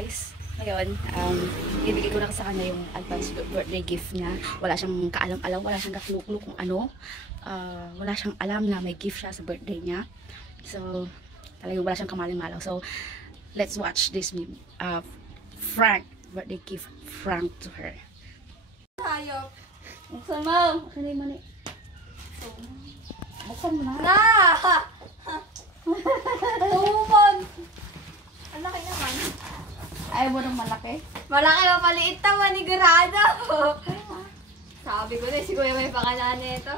Guys, ngayon, ibigay ko na sa kanya yung advance birthday gift niya. Wala siyang kaalam-alam, wala siyang kakluk-kluk kung ano. Wala siyang alam na may gift siya sa birthday niya. So, talagang wala siyang kamaling-malaw. So, let's watch this Frank birthday gift Frank to her. Hayop. Buksan mo! Kanay mo ni. Buksan mo na. Na! Tumon! Ang laki naman. Ayaw mo ng malaki? Malaki o maliit na manigurado. Sabi ko na, si Kuya may pakalaan nito.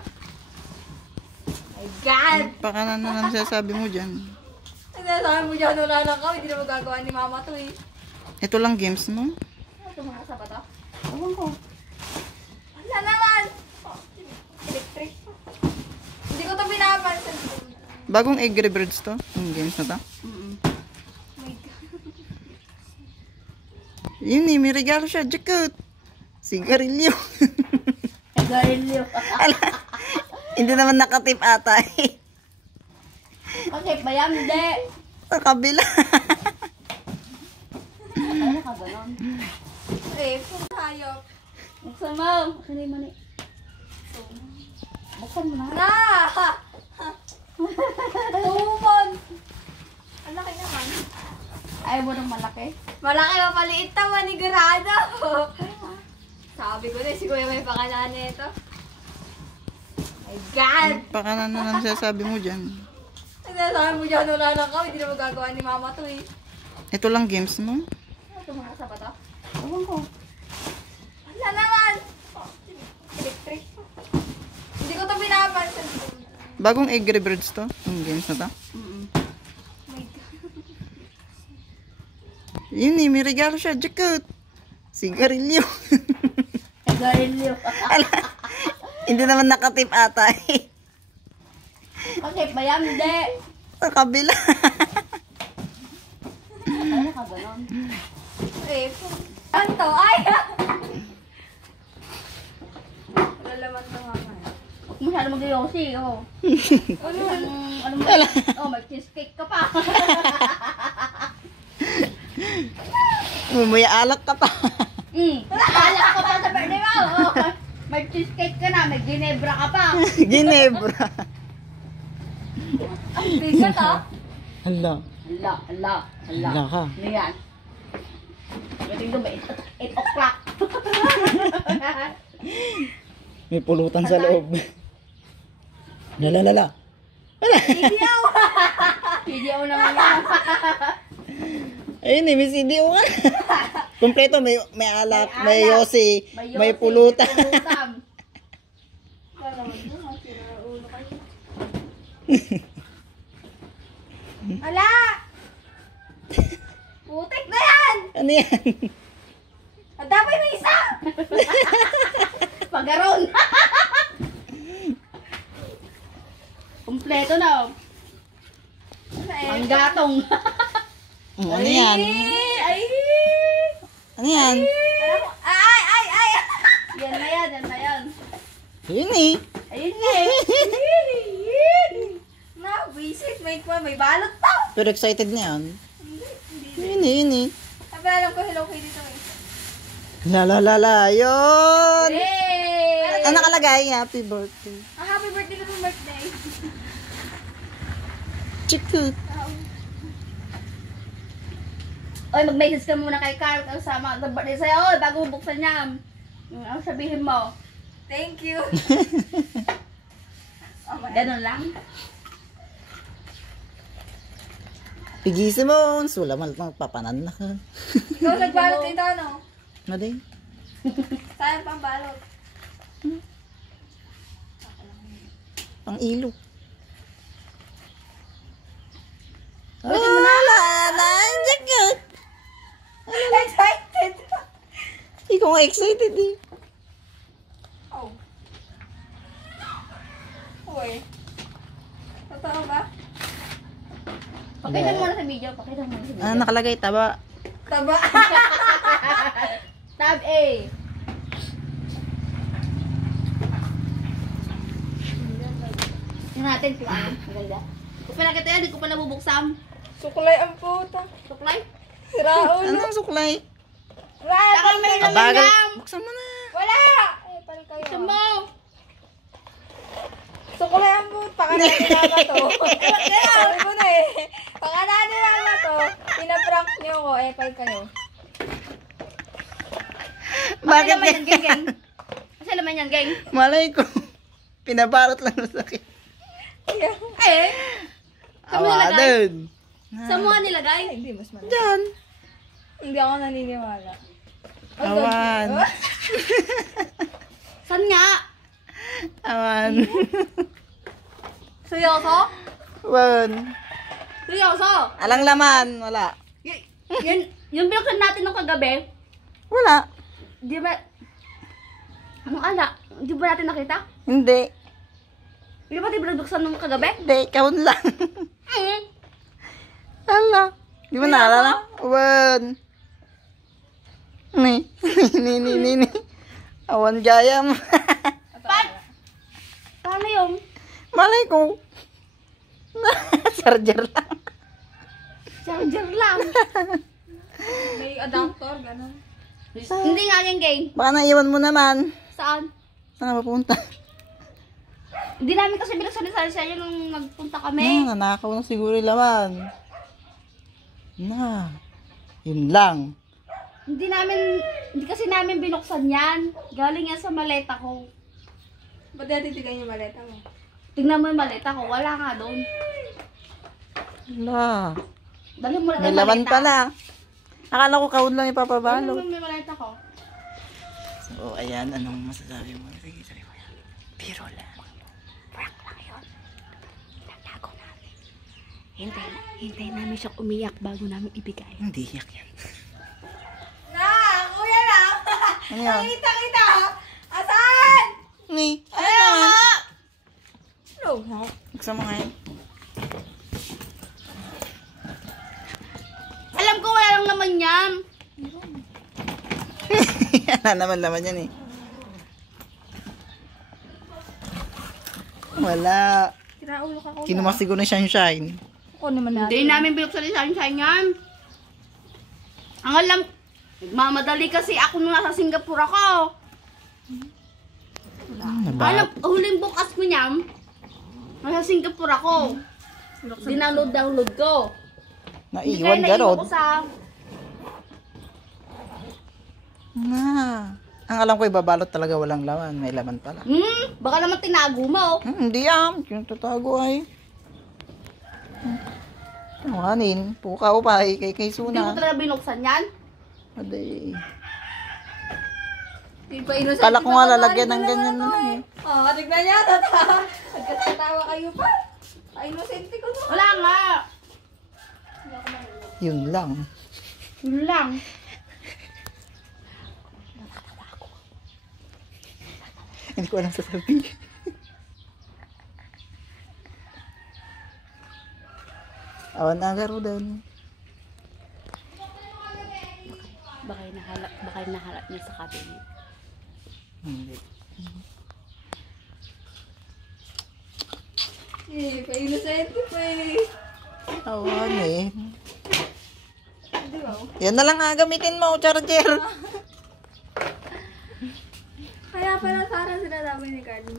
My God! Pakanan na lang sasabi mo dyan. Sabi mo dyan, wala lang kami. Hindi na magagawa ni Mama to eh. Ito lang games mo? Ito mga sapato. Ewan ko. Wala naman! Electric. Hindi ko ito binapansin. Bagong Angry Birds to? Yung games na to? My God. Yun eh, may regalo siya. Jakut! Sigarilyo. Sigarilyo. Hindi naman nakatip ata eh. Okay, bayam, hindi. Sa kabila. Ano ka ganon? Eh, hayop. Buksan mo! Kanay mo ni. Buksan mo na. Na! Tumon! Ang laki naman. Ayaw mo ng malaki? Malaki o maliit na manigurado. Sabi ko na, si Kuya may pakalaan nito. My God! Pakanan na lang sasabi mo dyan. Sabi mo dyan, wala lang kami. Hindi na magagawa ni Mama to eh. Ito lang games mo? Ito mga sapato. Ewan ko. Wala naman! Electric. Hindi ko ito binapansin. Bagong Angry Birds to? Yung games na to? My God. Yun eh, may regalo siya. Jakut! Sigarilyo. Sigarilyo. Hindi naman nakatip ata eh. Okay, bayam, hindi. Sa kabila. Ano ka ganon? Eh, ano to? Ay! Wala laman to Mama. Huwag masyado mag-yosi, oh. Ano mo? Oh, may cheesecake ka pa. May alak ka pa. Alak ka pa sa birthday mo. Oh. May cheesecake ka na, may ginebra ka pa. Ginebra. Ang bigat ah. Hala. Hala. Hala ka. Ano yan? Pwede ko ba 8 o'clock? May pulutan sa loob. Lalalala. Idiyaw! Video naman yan. Ayun eh, may CDO ka. Kompleto, may alak, may yosi, may pulutan. Wala naman to, masira ulo kayo. Ala! Putik na yan! Ano yan? Ang dapat may isa! Pagaron. Kompleto na. Ang gatong. Ano yan? Ay! Ano yan? Alam mo? Ay! Yan na yan. Yun eh. Ayun nga eh. Na, visit. May balot pa. Pero excited na yan. Yun eh. Sabi alam ko, Hello Kitty dito eh. Lalalala, yun! Yay! Ano nakalagay? Happy birthday. Happy birthday na birthday. Chikut. Oy, mag-message ka muna kay Carl kasama ang birthday sa'yo. Oy, bago mo buksan niya. Ano sabihin mo? Thank you. Ganun lang. Pigisin mo. Sula mal papanan na ka. Ikaw nagbalot ito, ano? Ano din? Saan pang balot? Pang ilo. Pwede mo na. Chikut. Excited! Ikaw nga excited eh. Oh. Uy. Totoo ba? Pakita mo muna sa video. Ano nakalagay? Taba. Taba. Tab A. Tingnan natin kung ano. Maganda. Kung pala kita yan, hindi ko pala bubuksan. Sukulay ang puta. Suklay? Sira ulo. Anong suklay? Wala. Saka may Kabagal. laman Buksan mo na. Wala. Ay, pal kayo. Gusto mo? Sukulayan mo. Pakananin na to. Sabi ko na eh. Pakananin na to. Pinaprank niyo ko. Eh, pal kayo. Bakit Bakit naman yan, geng, geng? Kasi naman yan, geng. Malay ko. Pinabalot lang ng sakit. Eh, saan mo nilagay? Awadan. Saan mo nga nilagay? Ay, hindi, mas malaki. Diyan. Hindi ako naniniwala. Awan. Saan nga? Awan. Seryoso? Awan. Seryoso? Alang laman. Wala. Yung binuksan natin nung kagabi, Wala. di ba, anong ala? Di ba natin nakita? Hindi. Di ba binuksan nung kagabi? Hindi. Kaun lang. Ala. Di mo naalala? Awan. Ni. Ni. Awan gayam. Paano yung? Malay ko. Charger lang. Charger lang. May adapter, gano'n. Hindi nga yung gang. Baka naiwan mo naman. Saan? Saan ka papunta? Hindi namin kasi binuksan ni Sarah nung nagpunta kami. Nanakaw na siguro yung laman. Yun lang. Hindi kasi namin binuksan yan. Galing yan sa maleta ko. Ba't natitigan yung maleta mo? Tignan mo yung maleta ko. Wala nga doon. Wala. Dali mo lang May yung laman maleta. pala. Akala ko kaun lang Dali ipapabalot. mo yung maleta ko. So, ayan. Anong masasabi mo? Sige, sabi mo yan. Biro lang. Prank lang yun. Tatago namin. Hintay namin siyang umiyak bago namin ibigay. Hindi yak yan. Na! Kuya na! Ano yan? Kita! Asan? Ni. Ano naman? No. Buksan mo ngayon. Alam ko wala lang naman yan. Yan naman laman yan eh. Wala. Sira ulo ka ko. Kinumak siguro ng sunshine. Ako naman natin. Hindi namin binuksan ni Sunshine yan. Ang alam, nagmamadali kasi ako nung nasa Singapore ako. Alam, huling bukas ko niyan, nasa Singapore ako. Dinownload ko. Naiwan ka ron. ko sa... Ang alam ko ibabalot talaga walang laman. May laman pala. Baka naman tinago mo. Hindi yan. Yung tatago ay. Tanganin. Pukaw pa ay kay Hindi ko Suna. talaga binuksan yan. Aday. Di pa innocent. Kala ko nga lalagyan ng ganyan na lang eh. Oh, tignan niya. Nagkatawa kayo pa. Pa-innocent ko no. Wala nga. Yun lang. Yun lang. Hindi ko alam sasabihin. Awan na agaro doon. Baka nahalap niya sa cabinet. Hindi. Pa-innocent pa eh. Awan eh. Di ba? Yan na lang gamitin mo, charger. Kaya pala Sarah sinasabi ni Carly.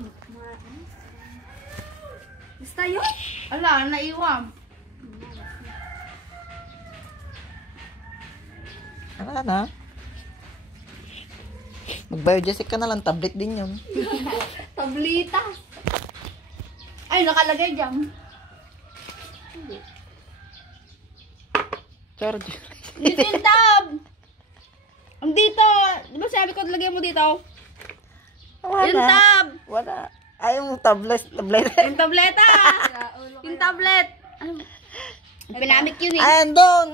Basta yun. Ala, naiwan. Wala na. Mag-biogesic ka na lang, tablet din yun. Tablita. Ay, nakalagay dyan. Charger. Dito yung tab. Ang dito. Di ba sabi ko lagay mo dito? Yung tab. Wala. Ay, yung tablet. Yung tableta. Yung tablet. Pinamit yun eh. Ayan doon.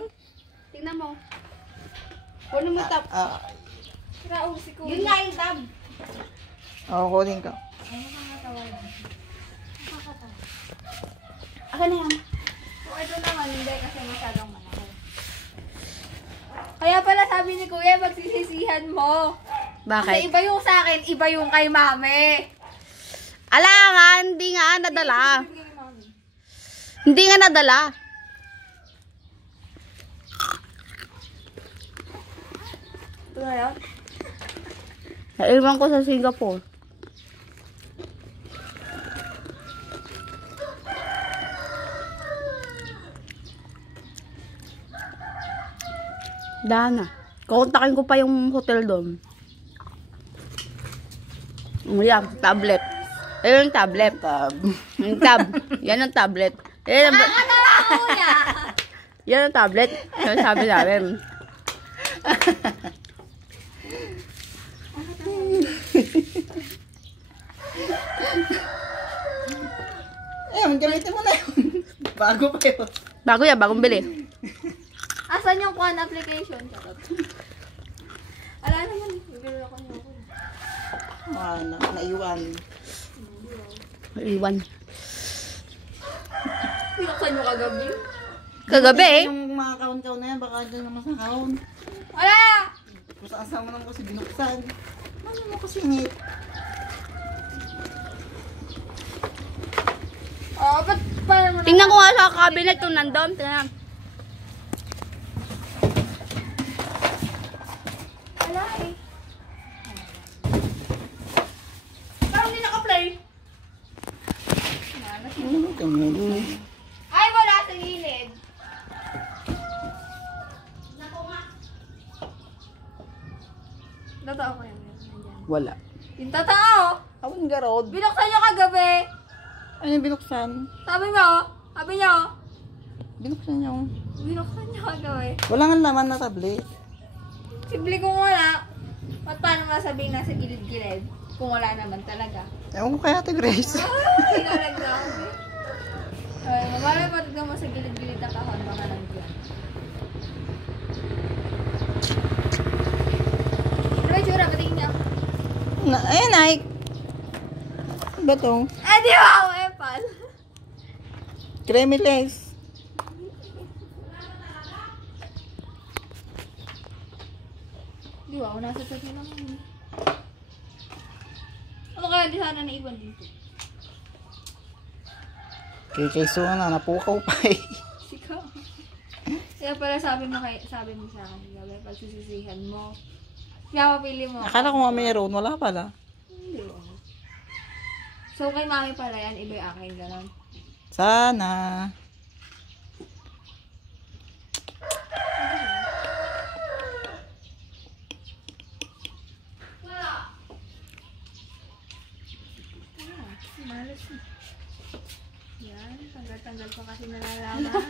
Tingnan mo. Kunin mo tab. Sira ulo si Kuya. Yun nga yung tab. Kunin ka. Ako na yan. So, ito naman, hindi kasi masyadong malaki. Kaya pala sabi ni Kuya, magsisisihan mo. Kasi iba yung sa akin, iba yung kay Mami. Ala nga, hindi nga nadala. Hindi nga nadala. Ngayon? Naiwan ko sa Singapore. Dana. Kukontakin ko pa yung hotel doon. Yan, tablet. Ayun yung tablet. Yung tab. Yan ang tablet. Yan ang, Kuya! yan ang tablet. Yan sabi namin. Ayun, gamitin mo na yun. Bago pa yun. Bago yan, bagong bili. Asan yung kuhan application? Charot. Ala naman, bibiro ako niyo. Naiwan. Iwan. Pinuksan nyo kagabi? Kagabi eh. Yung mga account na yan, baka dyan naman sa account. Wala! Kung saan sama naman kasi binuksan. Ano mo kasi ngit? Oh, ba't paano mo na? Tingnan ko nga sa cabinet kung nandun. Tingnan. Wala eh. Parang hindi naka-play. Ay, wala sa gilid. Totoo ko yan. Wala. Yung totoo. Awan garod. Binuksan nyo kagabi. Ano yung binuksan? Sabi mo. Sabi nyo. Binuksan niyo. Binuksan nyo kagabi. Wala nga laman na tablet. Simple kung wala. At paano masabihin nasa gilid-gilid? Kung wala naman talaga. Ewan ko kaya ate Grace. Ay, ikaw nagsabi. Ay, mabala pa tignan mo sa gilid-gilid na kahon. Baka nandiyan. Ano ba yung tsura? Patingin niya. Ayan ay. Ba to? Eh, di ba ako epal? Cremeless. Di ba ako nasa tabi naman. Ano kaya di sana naiwan dito? Kayso na, napukaw pa eh. Sikaw. Kaya pala sabi mo sa akin, gabi, pagsisisihan mo. Kaya mapili mo. Akala ko nga mayroon, wala pala. Hindi ba? So, kay mami pala yan, iba yung akin, gano'n. Sana. Malas na. Yan, tanggal-tanggal pa kasi nalalaman.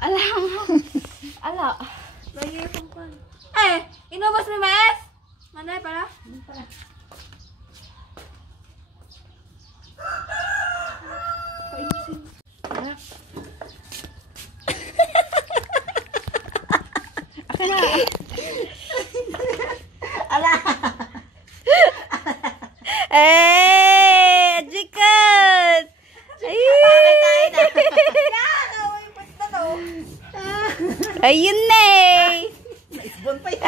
Alam mo. Ala. Lagi yung pangkwan. Eh, inubos mo ba, Es? Manay pala? Hindi pala. Painisin. Ala. Akala. Ala! Eh, Jikat! Ayun na eh. Naisbon pa yun.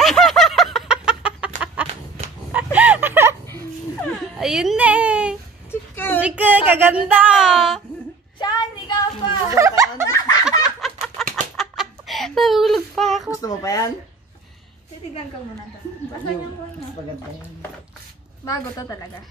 Ayun na eh. Jikat, kaganda. Siyan, ikaw pa. Nahulog pa ako. Gusto mo pa yan? Titignan ka muna to. Basta niyang ko Mas maganda yan. Bago to talaga.